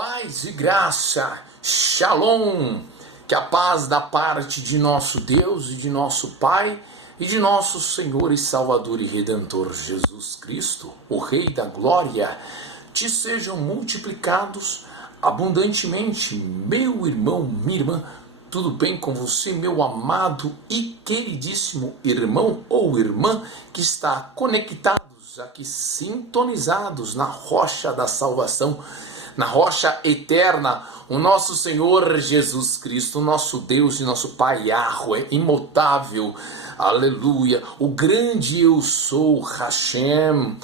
Paz e graça, Shalom, que a paz da parte de nosso Deus e de nosso Pai e de nosso Senhor e Salvador e Redentor Jesus Cristo, o Rei da Glória, te sejam multiplicados abundantemente, meu irmão, minha irmã. Tudo bem com você, meu amado e queridíssimo irmão ou irmã que está conectados aqui, sintonizados na rocha da salvação, na rocha eterna, o nosso Senhor Jesus Cristo, nosso Deus e nosso Pai Yahweh, imutável, aleluia, o grande eu sou, Hashem,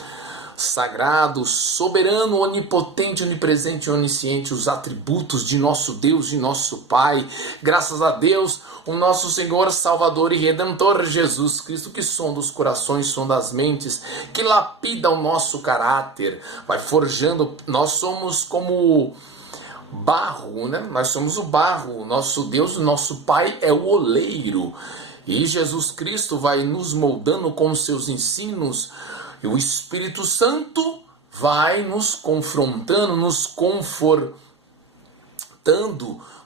sagrado, soberano, onipotente, onipresente, onisciente, os atributos de nosso Deus e nosso Pai. Graças a Deus, o nosso Senhor, Salvador e Redentor Jesus Cristo, que sonda os corações, sonda as mentes, que lapida o nosso caráter, vai forjando. Nós somos como barro, né? Nós somos o barro, nosso Deus, nosso Pai é o oleiro, e Jesus Cristo vai nos moldando com os seus ensinos. E o Espírito Santo vai nos confrontando, nos confortando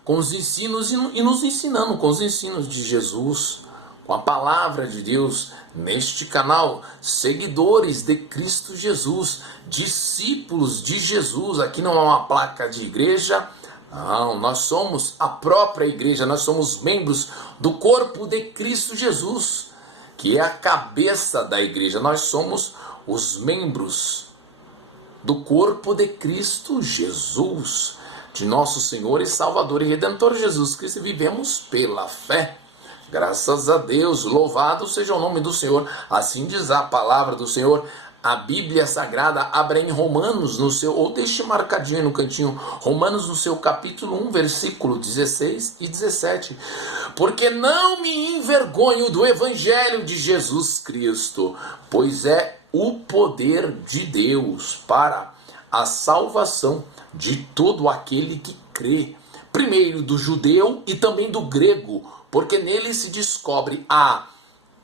com os ensinos e nos ensinando com os ensinos de Jesus, com a palavra de Deus neste canal. Seguidores de Cristo Jesus, discípulos de Jesus. Aqui não é uma placa de igreja, não, nós somos a própria igreja, nós somos membros do corpo de Cristo Jesus, que é a cabeça da igreja. Nós somos os membros do corpo de Cristo Jesus, de nosso Senhor e Salvador e Redentor Jesus Cristo, e vivemos pela fé. Graças a Deus, louvado seja o nome do Senhor. Assim diz a palavra do Senhor. A Bíblia Sagrada abre em Romanos, no seu, ou deixe marcadinho no cantinho, Romanos no seu capítulo 1, versículo 16 e 17. Porque não me envergonho do Evangelho de Jesus Cristo, pois é o poder de Deus para a salvação de todo aquele que crê, primeiro do judeu e também do grego, porque nele se descobre a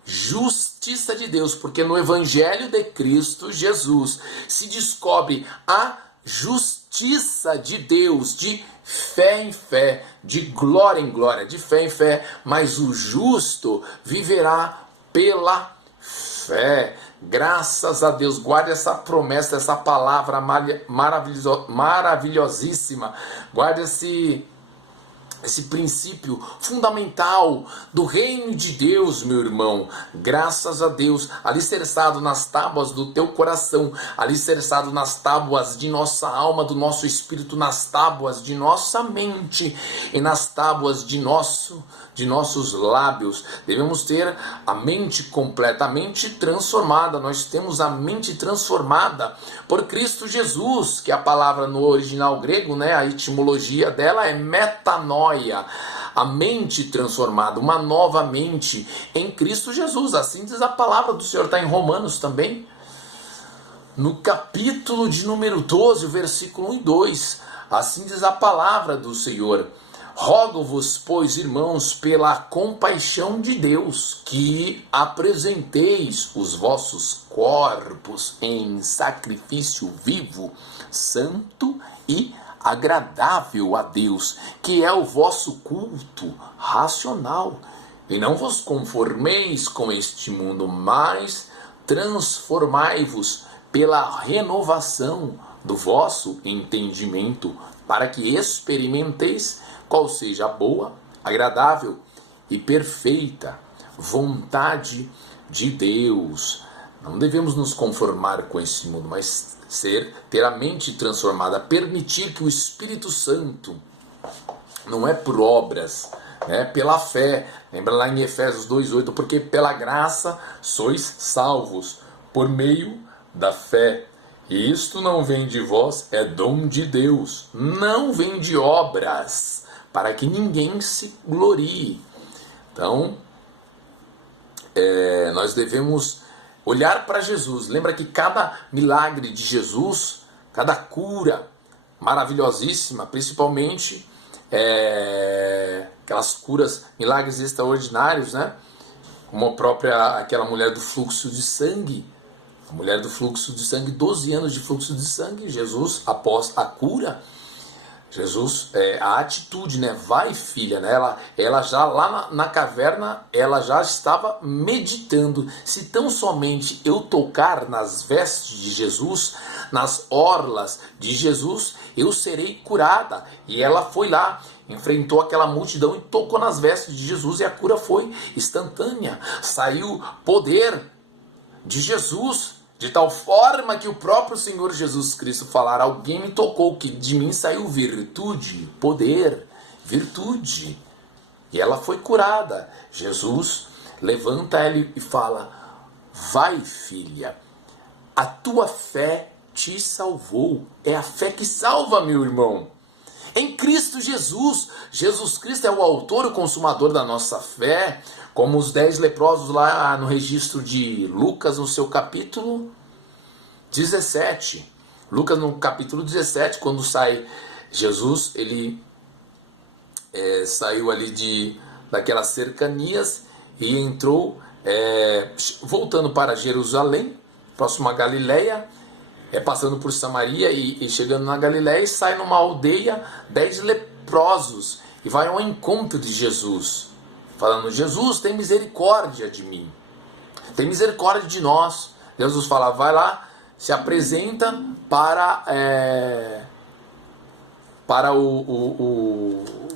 justiça de Deus, porque no Evangelho de Cristo Jesus se descobre a justiça de Deus, de fé em fé, de glória em glória, de fé em fé, mas o justo viverá pela fé. Graças a Deus, guarde essa promessa, essa palavra maravilhosíssima, guarde esse princípio fundamental do reino de Deus, meu irmão. Graças a Deus, alicerçado nas tábuas do teu coração, alicerçado nas tábuas de nossa alma, do nosso espírito, nas tábuas de nossa mente e nas tábuas de nossos lábios. Devemos ter a mente completamente transformada. Nós temos a mente transformada por Cristo Jesus, que a palavra no original grego, né, a etimologia dela é metanoia, a mente transformada, uma nova mente em Cristo Jesus. Assim diz a palavra do Senhor, está em Romanos também, no capítulo de número 12, versículo 1 e 2. Assim diz a palavra do Senhor: rogo-vos, pois, irmãos, pela compaixão de Deus, que apresenteis os vossos corpos em sacrifício vivo, santo e agradável a Deus, que é o vosso culto racional. E não vos conformeis com este mundo, mas transformai-vos pela renovação do vosso entendimento, para que experimenteis qual seja a boa, agradável e perfeita vontade de Deus. Não devemos nos conformar com esse mundo, mas ter a mente transformada, permitir que o Espírito Santo, não é por obras, né, pela fé. Lembra lá em Efésios 2:8, porque pela graça sois salvos, por meio da fé. E isto não vem de vós, é dom de Deus, não vem de obras, para que ninguém se glorie. Então, nós devemos olhar para Jesus. Lembra que cada milagre de Jesus, cada cura maravilhosíssima, principalmente aquelas curas, milagres extraordinários, né? Como aquela mulher do fluxo de sangue. A mulher do fluxo de sangue, 12 anos de fluxo de sangue. Jesus, após a cura, Jesus, a atitude, né? Vai, filha, né? Ela já lá na caverna, ela já estava meditando. Se tão somente eu tocar nas vestes de Jesus, nas orlas de Jesus, eu serei curada. E ela foi lá, enfrentou aquela multidão e tocou nas vestes de Jesus, e a cura foi instantânea. Saiu poder de Jesus, de tal forma que o próprio Senhor Jesus Cristo falar: alguém me tocou, que de mim saiu virtude, poder, virtude. E ela foi curada. Jesus levanta ela e fala: vai, filha, a tua fé te salvou. É a fé que salva, meu irmão. Em Cristo Jesus. Jesus Cristo é o autor e o consumador da nossa fé, como os 10 leprosos lá no registro de Lucas, no seu capítulo 17. Lucas no capítulo 17, quando sai Jesus, ele saiu ali daquelas cercanias e entrou, voltando para Jerusalém, próximo a Galileia, passando por Samaria e chegando na Galileia, e sai numa aldeia 10 leprosos e vai ao encontro de Jesus, falando: Jesus, tem misericórdia de mim, tem misericórdia de nós. Jesus fala: vai lá, se apresenta para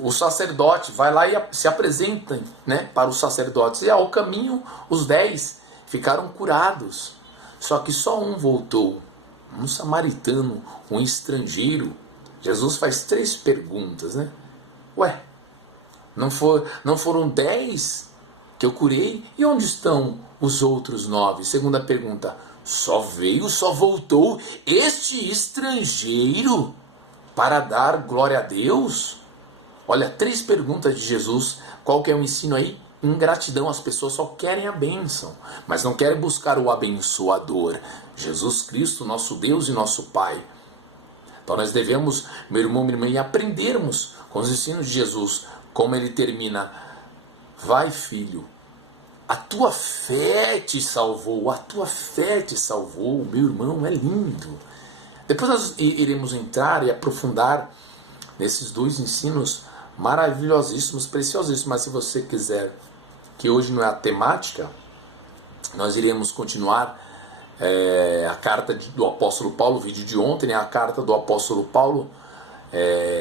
o sacerdote, vai lá e se apresenta, né, para os sacerdotes. E ao caminho, os 10 ficaram curados, só que só um voltou, um samaritano, um estrangeiro. Jesus faz 3 perguntas, né? Ué, não foram 10 que eu curei? E onde estão os outros 9? Segunda pergunta: só voltou este estrangeiro para dar glória a Deus? Olha, 3 perguntas de Jesus. Qual que é o ensino aí? Ingratidão. As pessoas só querem a bênção, mas não querem buscar o abençoador, Jesus Cristo, nosso Deus e nosso Pai. Então nós devemos, meu irmão, minha irmã, aprendermos com os ensinos de Jesus, como ele termina: vai, filho, a tua fé te salvou, a tua fé te salvou. Meu irmão, é lindo. Depois nós iremos entrar e aprofundar nesses 2 ensinos maravilhosíssimos, preciosíssimos. Mas se você quiser, que hoje não é a temática, nós iremos continuar a carta do apóstolo Paulo, o vídeo de ontem, a carta do apóstolo Paulo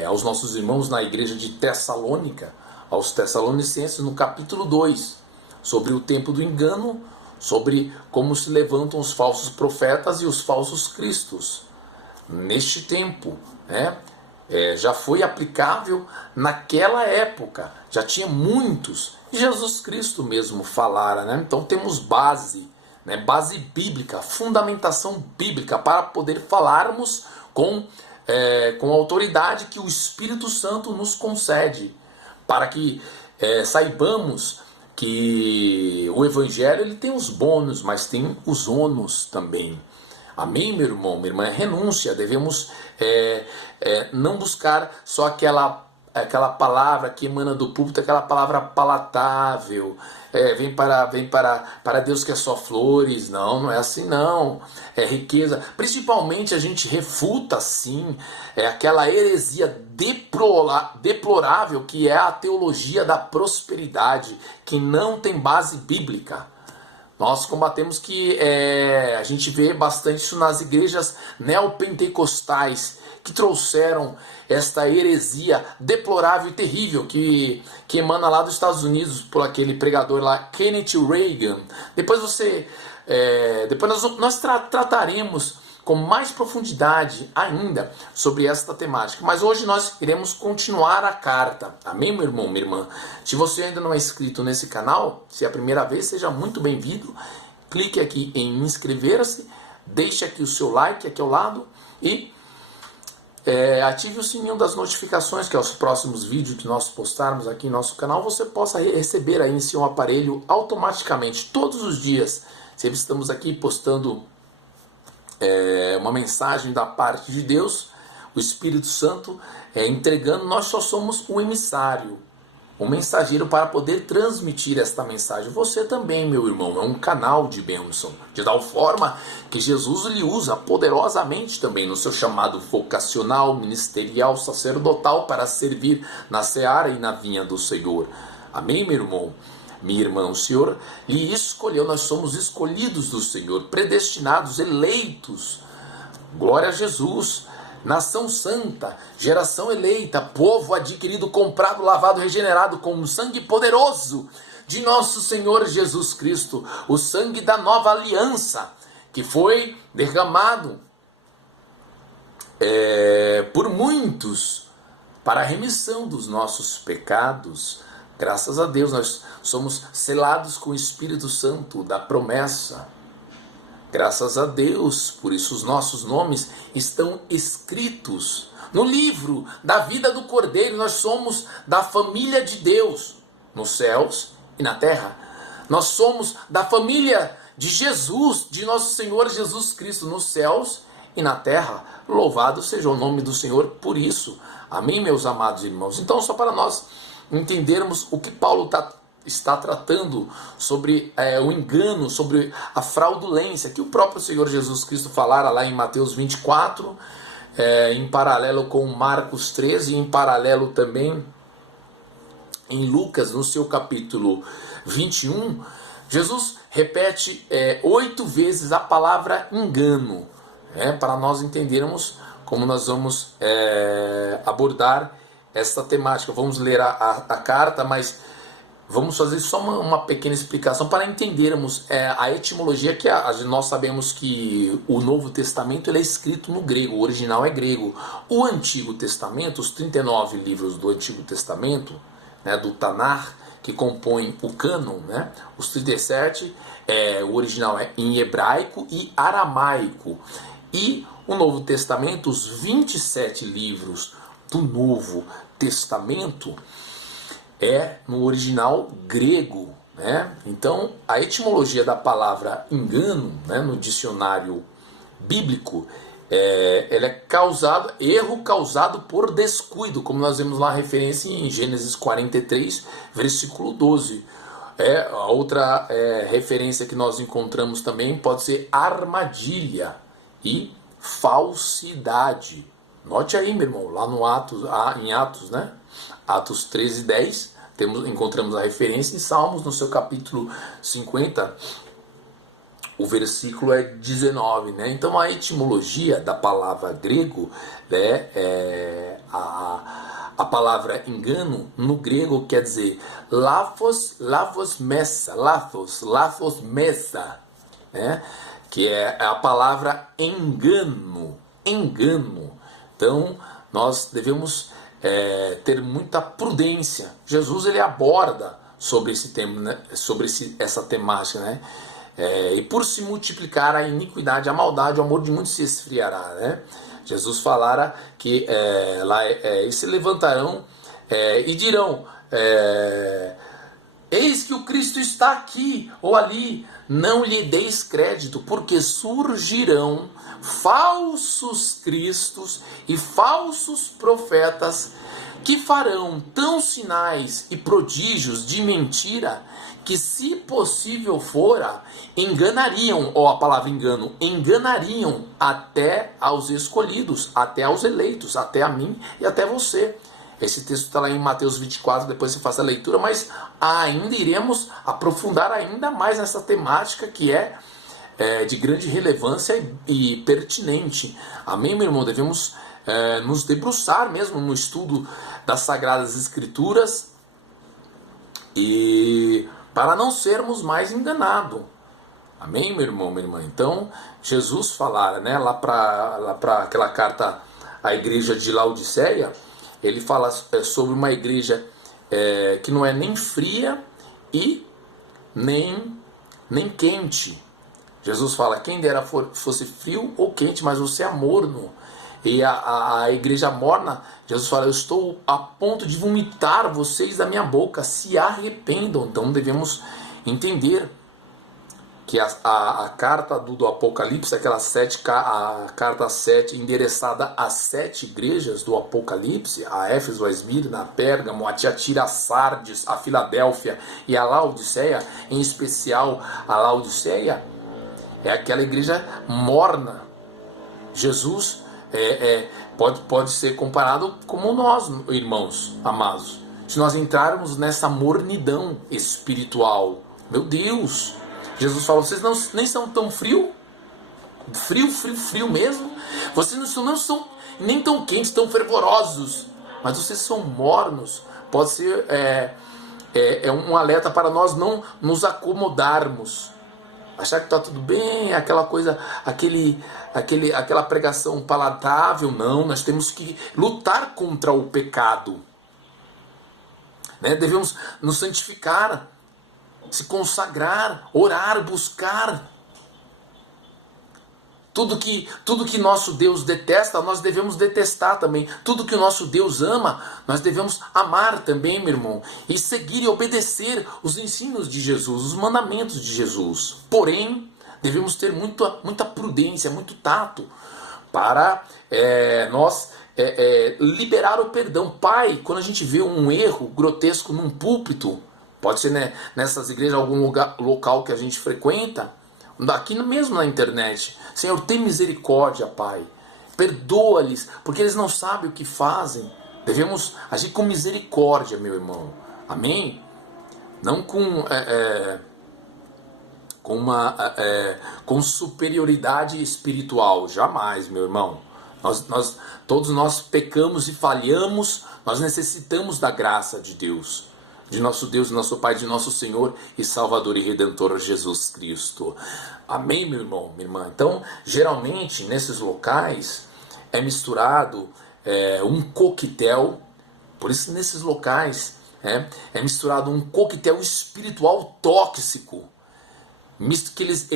aos nossos irmãos na igreja de Tessalônica, aos Tessalonicenses, no capítulo 2, sobre o tempo do engano, sobre como se levantam os falsos profetas e os falsos cristos neste tempo, né? Já foi aplicável naquela época, já tinha muitos, e Jesus Cristo mesmo falara, né? Então temos base, né? Base bíblica, fundamentação bíblica, para poder falarmos com a autoridade que o Espírito Santo nos concede, para que saibamos que o Evangelho ele tem os bônus, mas tem os ônus também. Amém, meu irmão, minha irmã? É renúncia. Devemos não buscar só aquela palavra que emana do púlpito, aquela palavra palatável. Vem para Deus que é só flores. Não, não é assim não. É riqueza. Principalmente a gente refuta, sim, aquela heresia deplorável que é a teologia da prosperidade, que não tem base bíblica. Nós combatemos que a gente vê bastante isso nas igrejas neopentecostais, que trouxeram esta heresia deplorável e terrível que emana lá dos Estados Unidos por aquele pregador lá, Kenneth Reagan. Depois nós trataremos com mais profundidade ainda sobre esta temática. Mas hoje nós iremos continuar a carta. Amém, meu irmão, minha irmã? Se você ainda não é inscrito nesse canal, se é a primeira vez, seja muito bem-vindo. Clique aqui em inscrever-se, deixe aqui o seu like aqui ao lado e ative o sininho das notificações, que aos próximos vídeos que nós postarmos aqui em nosso canal, você possa receber aí em seu aparelho automaticamente, todos os dias. Sempre estamos aqui postando uma mensagem da parte de Deus, o Espírito Santo entregando. Nós só somos o emissário, um mensageiro para poder transmitir esta mensagem. Você também, meu irmão, é um canal de bênção, de tal forma que Jesus lhe usa poderosamente também no seu chamado vocacional, ministerial, sacerdotal para servir na seara e na vinha do Senhor. Amém, meu irmão? Minha irmã, o Senhor lhe escolheu, nós somos escolhidos do Senhor, predestinados, eleitos. Glória a Jesus. Nação santa, geração eleita, povo adquirido, comprado, lavado, regenerado com o sangue poderoso de nosso Senhor Jesus Cristo, o sangue da nova aliança, que foi derramado por muitos para a remissão dos nossos pecados. Graças a Deus nós somos selados com o Espírito Santo da promessa. Graças a Deus, por isso os nossos nomes estão escritos no livro da vida do Cordeiro. Nós somos da família de Deus, nos céus e na terra. Nós somos da família de Jesus, de nosso Senhor Jesus Cristo, nos céus e na terra. Louvado seja o nome do Senhor por isso. Amém, meus amados irmãos? Então, só para nós entendermos o que Paulo está tratando sobre o engano, sobre a fraudulência, que o próprio Senhor Jesus Cristo falara lá em Mateus 24, em paralelo com Marcos 13, e em paralelo também em Lucas, no seu capítulo 21, Jesus repete 8 vezes a palavra engano, para nós entendermos como nós vamos abordar essa temática. Vamos ler a carta, mas vamos fazer só uma pequena explicação para entendermos a etimologia, que nós sabemos que o Novo Testamento ele é escrito no grego, o original é grego. O Antigo Testamento, os 39 livros do Antigo Testamento, do Tanar, que compõem o cânon, os 37, o original é em hebraico e aramaico. E o Novo Testamento, os 27 livros do Novo Testamento, no original grego, Então, a etimologia da palavra engano, no dicionário bíblico, ela é erro causado por descuido, como nós vemos lá a referência em Gênesis 43, versículo 12. A outra referência que nós encontramos também pode ser armadilha e falsidade. Note aí, meu irmão, lá no em Atos, Atos 13, 10, encontramos a referência em Salmos, no seu capítulo 50, o versículo é 19. Então a etimologia da palavra grego, a palavra engano, no grego quer dizer lathos messa, que é a palavra engano. Então nós devemos ter muita prudência. Jesus ele aborda sobre esse tema, sobre essa temática, e por se multiplicar a iniquidade, a maldade, o amor de muitos se esfriará, Jesus falara que e se levantarão e dirão, eis que o Cristo está aqui ou ali, não lhe deis crédito, porque surgirão falsos cristos e falsos profetas que farão tão sinais e prodígios de mentira que, se possível fora, enganariam, ou a palavra engano, enganariam até aos escolhidos, até aos eleitos, até a mim e até você. Esse texto está lá em Mateus 24, depois você faça a leitura, mas ainda iremos aprofundar ainda mais nessa temática que é de grande relevância e pertinente. Amém, meu irmão? Devemos nos debruçar mesmo no estudo das Sagradas Escrituras e para não sermos mais enganados. Amém, meu irmão, minha irmã? Então, Jesus falara, lá para aquela carta à igreja de Laodiceia, ele fala sobre uma igreja que não é nem fria e nem quente. Jesus fala, quem dera fosse frio ou quente, mas você é morno. E a igreja morna, Jesus fala, eu estou a ponto de vomitar vocês da minha boca, se arrependam. Então devemos entender que a carta do Apocalipse, a carta 7 endereçada às 7 igrejas do Apocalipse, a Éfeso, a Esmirna, a Pérgamo, a Tiatira, a Sardes, a Filadélfia e a Laodiceia, em especial a Laodiceia, é aquela igreja morna. Jesus pode ser comparado como nós, irmãos amados. Se nós entrarmos nessa mornidão espiritual, meu Deus, Jesus falou, vocês nem são tão frio mesmo, vocês não são nem tão quentes, tão fervorosos, mas vocês são mornos. Pode ser um alerta para nós não nos acomodarmos, achar que está tudo bem, aquela coisa, aquela pregação palatável. Não, nós temos que lutar contra o pecado, né? Devemos nos santificar, se consagrar, orar, buscar. Tudo que nosso Deus detesta, nós devemos detestar também. Tudo que o nosso Deus ama, nós devemos amar também, meu irmão. E seguir e obedecer os ensinos de Jesus, os mandamentos de Jesus. Porém, devemos ter muita prudência, muito tato, para nós liberar o perdão. Pai, quando a gente vê um erro grotesco num púlpito, pode ser, né, nessas igrejas, algum local que a gente frequenta, aqui mesmo na internet. Senhor, tem misericórdia, Pai. Perdoa-lhes, porque eles não sabem o que fazem. Devemos agir com misericórdia, meu irmão. Amém? Não com superioridade espiritual. Jamais, meu irmão. Todos nós pecamos e falhamos. Nós necessitamos da graça de Deus. De nosso Deus, nosso Pai, de nosso Senhor e Salvador e Redentor Jesus Cristo. Amém, meu irmão, minha irmã? Então, geralmente, nesses locais, é misturado um coquetel. Por isso, nesses locais, é misturado um coquetel espiritual tóxico. Que eles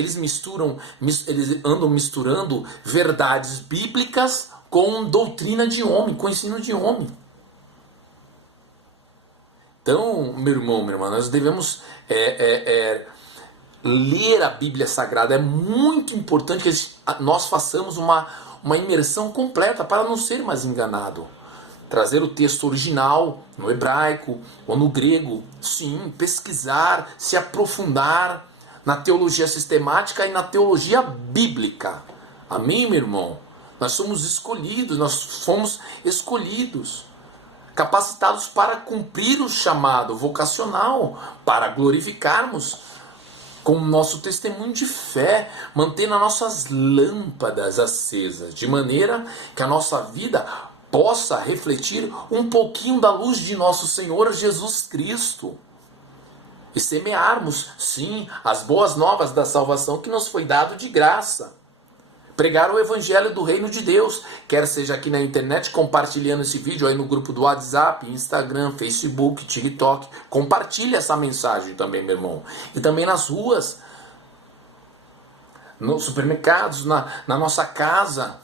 andam misturando verdades bíblicas com doutrina de homem, com ensino de homem. Então, meu irmão, minha irmã, nós devemos ler a Bíblia Sagrada. É muito importante que nós façamos uma imersão completa para não ser mais enganado. Trazer o texto original no hebraico ou no grego. Sim, pesquisar, se aprofundar na teologia sistemática e na teologia bíblica. Amém, meu irmão? Nós somos escolhidos, capacitados para cumprir o chamado vocacional, para glorificarmos com o nosso testemunho de fé, mantendo as nossas lâmpadas acesas, de maneira que a nossa vida possa refletir um pouquinho da luz de nosso Senhor Jesus Cristo. E semearmos, sim, as boas novas da salvação que nos foi dado de graça. Pregar o evangelho do reino de Deus, quer seja aqui na internet, compartilhando esse vídeo aí no grupo do WhatsApp, Instagram, Facebook, TikTok. Compartilhe essa mensagem também, meu irmão. E também nas ruas, nos supermercados, na nossa casa,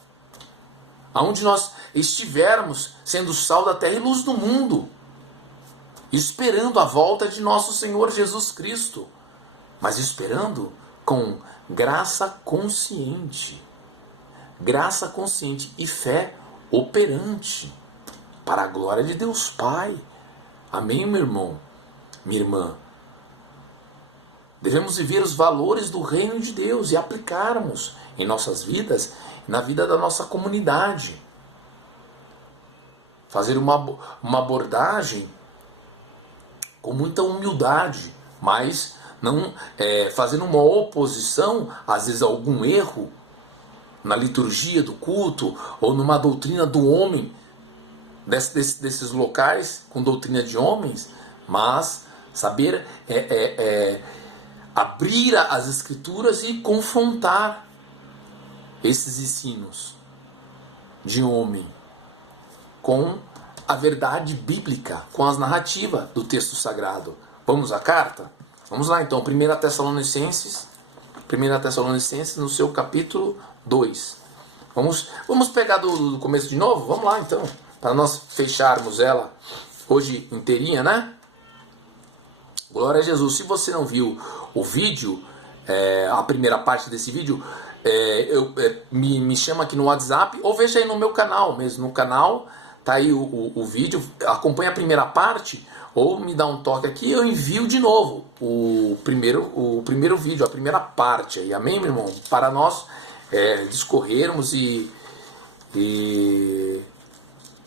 aonde nós estivermos, sendo sal da terra e luz do mundo, esperando a volta de nosso Senhor Jesus Cristo, mas esperando com graça consciente e fé operante, para a glória de Deus Pai. Amém, meu irmão, minha irmã? Devemos viver os valores do reino de Deus e aplicarmos em nossas vidas, na vida da nossa comunidade. Fazer uma abordagem com muita humildade, mas não fazendo uma oposição, às vezes, a algum erro na liturgia do culto ou numa doutrina do homem, desses locais com doutrina de homens, mas saber abrir as escrituras e confrontar esses ensinos de homem com a verdade bíblica, com as narrativas do texto sagrado. Vamos à carta? Vamos lá então, 1 Tessalonicenses, no seu capítulo 2. Vamos pegar do começo de novo? Vamos lá então, para nós fecharmos ela hoje inteirinha, né? Glória a Jesus. Se você não viu o vídeo a primeira parte desse vídeo, me chama aqui no WhatsApp, ou veja aí no meu canal mesmo, no canal, tá aí o vídeo, acompanha a primeira parte, ou me dá um toque aqui, eu envio de novo o primeiro vídeo, a primeira parte aí, amém, meu irmão? Para nós discorrermos e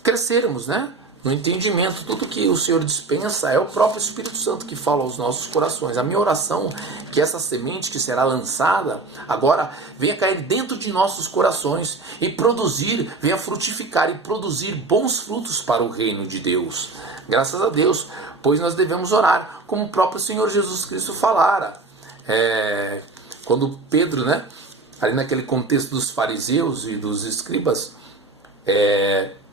crescermos, né? No entendimento, tudo que o Senhor dispensa é o próprio Espírito Santo que fala aos nossos corações. A minha oração é que essa semente que será lançada agora venha cair dentro de nossos corações e produzir, venha frutificar e produzir bons frutos para o reino de Deus. Graças a Deus, pois nós devemos orar, como o próprio Senhor Jesus Cristo falara. Quando Pedro, né, ali naquele contexto dos fariseus e dos escribas,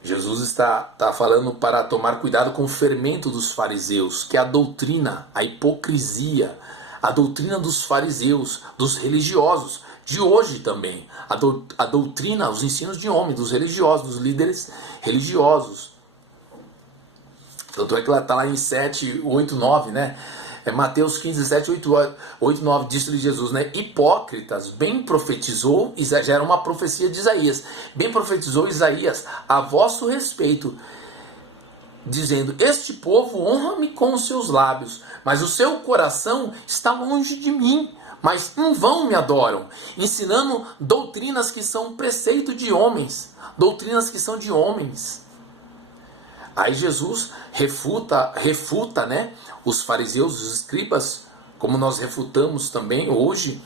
Jesus está falando para tomar cuidado com o fermento dos fariseus, que é a doutrina, a hipocrisia, a doutrina dos fariseus, dos religiosos, de hoje também, a doutrina, os ensinos de homem, dos religiosos, dos líderes religiosos. Tanto é que ela está lá em 7, 8, 9, né? Mateus 15, 7, 8, 9, disse-lhe Jesus, né? Hipócritas, bem profetizou, já era uma profecia de Isaías, bem profetizou Isaías a vosso respeito, dizendo, este povo honra-me com os seus lábios, mas o seu coração está longe de mim, mas em vão me adoram, ensinando doutrinas que são preceito de homens, doutrinas que são de homens. Aí Jesus refuta, né, os fariseus, os escribas, como nós refutamos também hoje.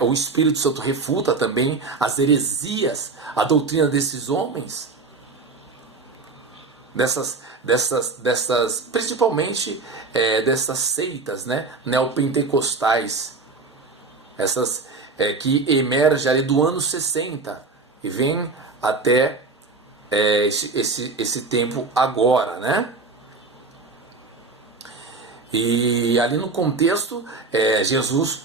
O Espírito Santo refuta também as heresias, a doutrina desses homens, principalmente dessas seitas, né, neopentecostais, essas que emergem ali do ano 60 e vem até esse tempo agora, né? E ali no contexto, Jesus,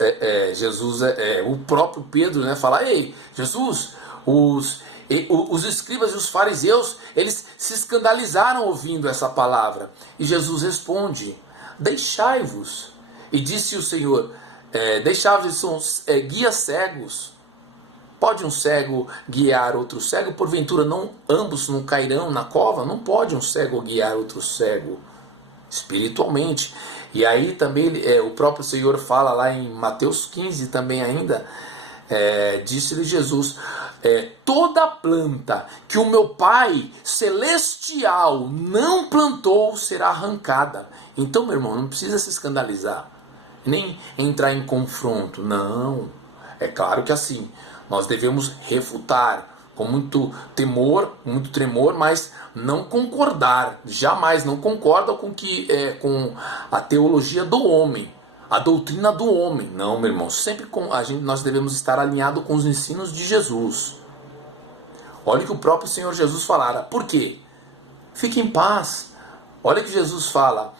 o próprio Pedro, né, fala, ei, Jesus, os escribas e os fariseus, eles se escandalizaram ouvindo essa palavra. E Jesus responde, deixai-vos. E disse o Senhor, deixai-vos, são guias cegos. Pode um cego guiar outro cego? Porventura ambos não cairão na cova? Não pode um cego guiar outro cego espiritualmente. E aí também o próprio Senhor fala lá em Mateus 15 também ainda, disse-lhe Jesus, toda planta que o meu Pai Celestial não plantou será arrancada. Então, meu irmão, não precisa se escandalizar, nem entrar em confronto, não. É claro que assim, nós devemos refutar com muito temor, muito tremor, mas não concordar, jamais não concorda com a teologia do homem, a doutrina do homem. Não, meu irmão, sempre nós devemos estar alinhados com os ensinos de Jesus. Olha o que o próprio Senhor Jesus falara. Por quê? Fique em paz. Olha que Jesus fala,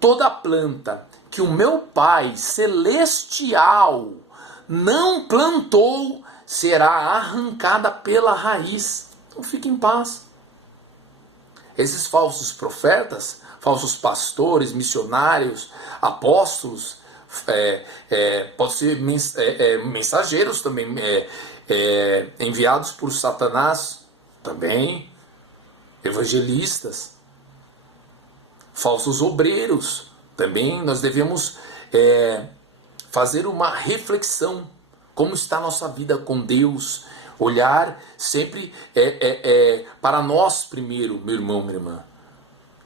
toda planta que o meu Pai Celestial não plantou será arrancada pela raiz. Então fique em paz. Esses falsos profetas, falsos pastores, missionários, apóstolos, pode ser mensageiros também, enviados por Satanás, também, evangelistas, falsos obreiros, também nós devemos fazer uma reflexão, como está a nossa vida com Deus, olhar sempre para nós primeiro, meu irmão, minha irmã,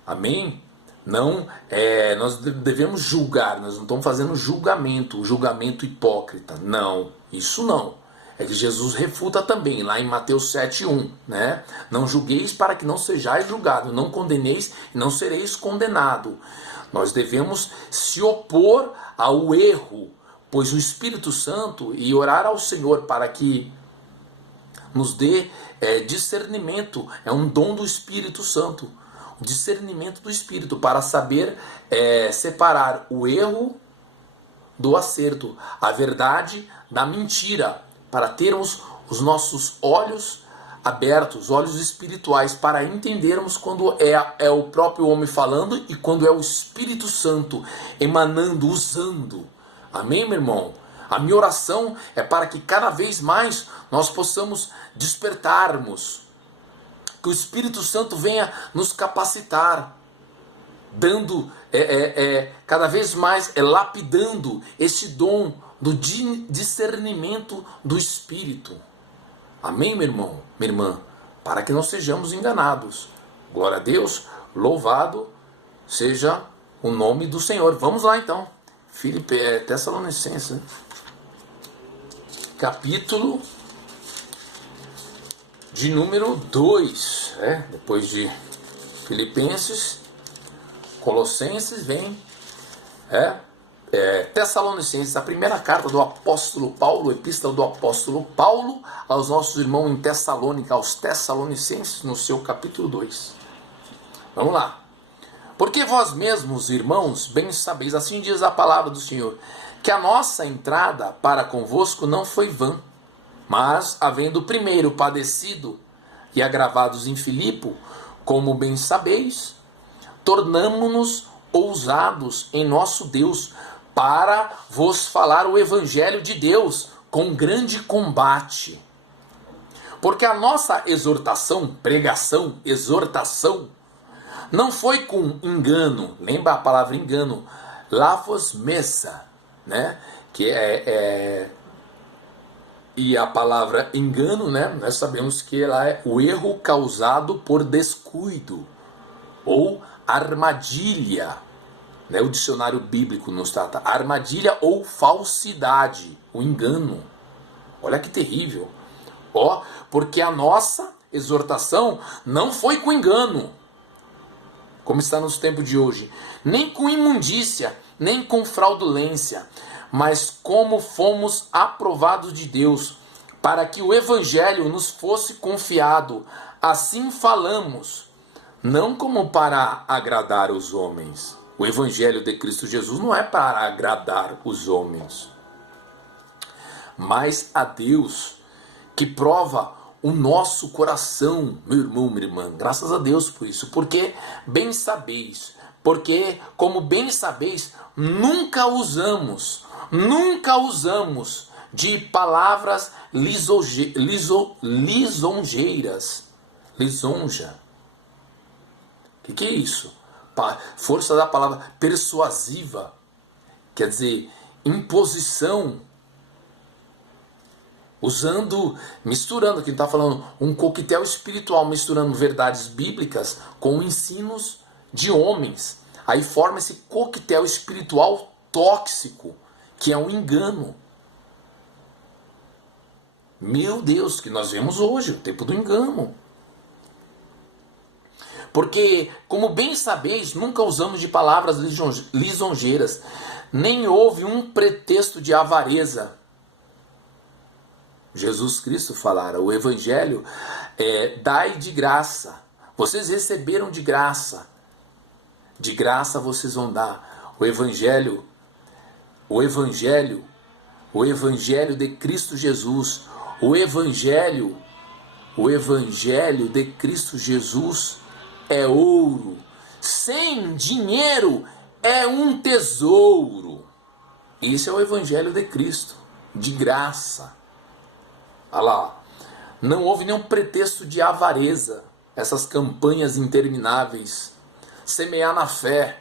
amém? Não, nós devemos julgar, nós não estamos fazendo julgamento hipócrita, não, isso não. É que Jesus refuta também, lá em Mateus 7:1, né? Não julgueis para que não sejais julgados, não condeneis e não sereis condenado. Nós devemos se opor ao erro, pois o Espírito Santo, e orar ao Senhor para que nos dê discernimento, é um dom do Espírito Santo, o discernimento do Espírito, para saber separar o erro do acerto, a verdade da mentira, para termos os nossos olhos abertos, olhos espirituais, para entendermos quando é o próprio homem falando e quando é o Espírito Santo emanando, usando Amém, meu irmão? A minha oração é para que cada vez mais nós possamos despertarmos, que o Espírito Santo venha nos capacitar, dando cada vez mais, lapidando esse dom do discernimento do Espírito. Amém, meu irmão, minha irmã? Para que não sejamos enganados. Glória a Deus, louvado seja o nome do Senhor. Vamos lá então. Tessalonicenses, capítulo de número 2, depois de Filipenses, Colossenses, vem Tessalonicenses, a primeira carta do apóstolo Paulo, epístola do apóstolo Paulo aos nossos irmãos em Tessalônica, aos Tessalonicenses, no seu capítulo 2. Vamos lá. Porque vós mesmos, irmãos, bem sabeis, assim diz a palavra do Senhor, que a nossa entrada para convosco não foi vã, mas, havendo primeiro padecido e agravados em Filipo, como bem sabeis, tornamo-nos ousados em nosso Deus, para vos falar o Evangelho de Deus com grande combate. Porque a nossa exortação, pregação, exortação, não foi com engano. Lembra a palavra engano? Lavos messa, né? Que e a palavra engano, né? Nós sabemos que ela é o erro causado por descuido ou armadilha, né? O dicionário bíblico nos trata armadilha ou falsidade, o engano. Olha que terrível. Porque a nossa exortação não foi com engano, como está nos tempos de hoje, nem com imundícia, nem com fraudulência, mas como fomos aprovados de Deus, para que o Evangelho nos fosse confiado. Assim falamos, não como para agradar os homens. O Evangelho de Cristo Jesus não é para agradar os homens, mas a Deus, que prova o nosso coração, meu irmão, minha irmã. Graças a Deus por isso, porque bem sabeis, como bem sabeis, nunca usamos de palavras lisonjeiras. Lisonja. O que é isso? Força da palavra persuasiva, quer dizer, imposição. Misturando, aqui está falando, um coquetel espiritual, misturando verdades bíblicas com ensinos de homens. Aí forma esse coquetel espiritual tóxico, que é um engano. Meu Deus, que nós vemos hoje, o tempo do engano. Porque, como bem sabeis, nunca usamos de palavras lisonjeiras, nem houve um pretexto de avareza. Jesus Cristo falara, o Evangelho dai de graça. Vocês receberam de graça vocês vão dar. O Evangelho de Cristo Jesus, o Evangelho de Cristo Jesus é ouro, sem dinheiro é um tesouro. Esse é o Evangelho de Cristo, de graça. Olha lá, não houve nenhum pretexto de avareza, essas campanhas intermináveis. Semear na fé,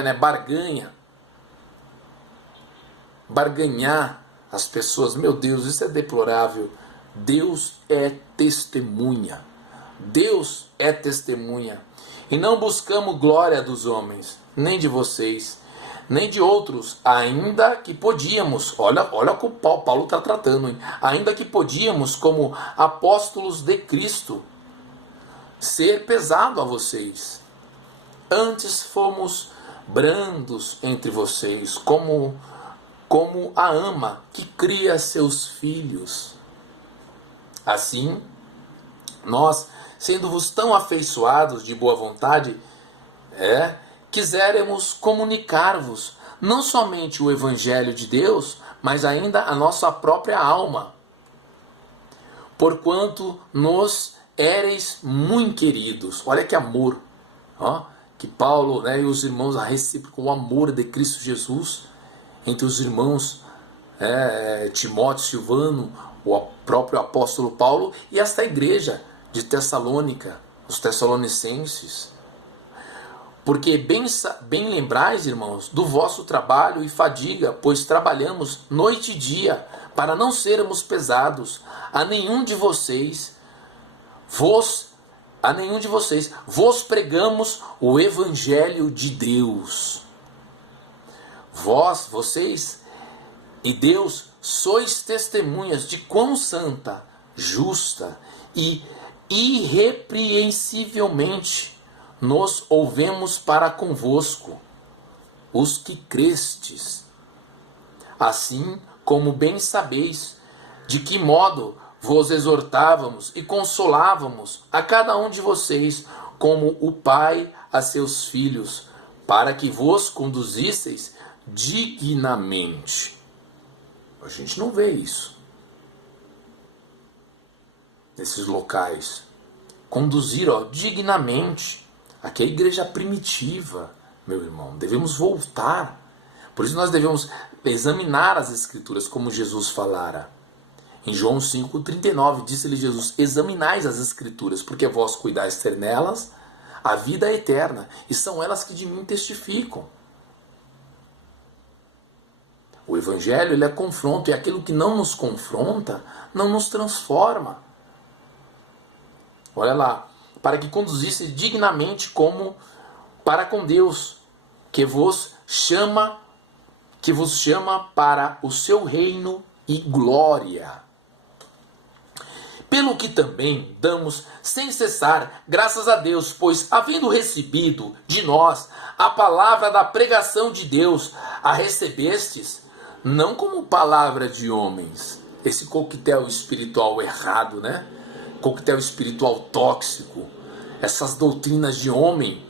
né? Barganhar as pessoas, meu Deus, isso é deplorável. Deus é testemunha. Deus é testemunha. E não buscamos glória dos homens, nem de vocês, nem de outros, ainda que podíamos, olha o que o Paulo está tratando, hein? Ainda que podíamos, como apóstolos de Cristo, ser pesado a vocês. Antes fomos brandos entre vocês, como a ama que cria seus filhos. Assim, nós, sendo-vos tão afeiçoados de boa vontade, quiseremos comunicar-vos não somente o Evangelho de Deus, mas ainda a nossa própria alma, porquanto nos éreis muito queridos. Olha que amor, que Paulo, e os irmãos, a recíproca, o amor de Cristo Jesus, entre os irmãos Timóteo, Silvano, o próprio apóstolo Paulo e esta igreja de Tessalônica, os tessalonicenses. Porque bem lembrais, irmãos, do vosso trabalho e fadiga, pois trabalhamos noite e dia, para não sermos pesados a nenhum de vocês vos pregamos o evangelho de Deus. Vocês e Deus sois testemunhas de quão santa, justa e irrepreensivelmente nos ouvemos para convosco, os que crestes. Assim como bem sabeis de que modo vos exortávamos e consolávamos a cada um de vocês, como o pai a seus filhos, para que vos conduzisseis dignamente. A gente não vê isso nesses locais. Conduzir dignamente. Aqui é a igreja primitiva, meu irmão. Devemos voltar. Por isso nós devemos examinar as Escrituras, como Jesus falara. Em João 5,39, disse-lhe Jesus: examinais as Escrituras, porque vós cuidais ter nelas a vida eterna, e são elas que de mim testificam. O Evangelho, ele é confronto, e aquilo que não nos confronta, não nos transforma. Olha lá, para que conduzisse dignamente como para com Deus, que vos chama para o seu reino e glória. Pelo que também damos sem cessar graças a Deus, pois havendo recebido de nós a palavra da pregação de Deus, a recebestes, não como palavra de homens, esse coquetel espiritual errado, né? Coquetel espiritual tóxico, essas doutrinas de homem,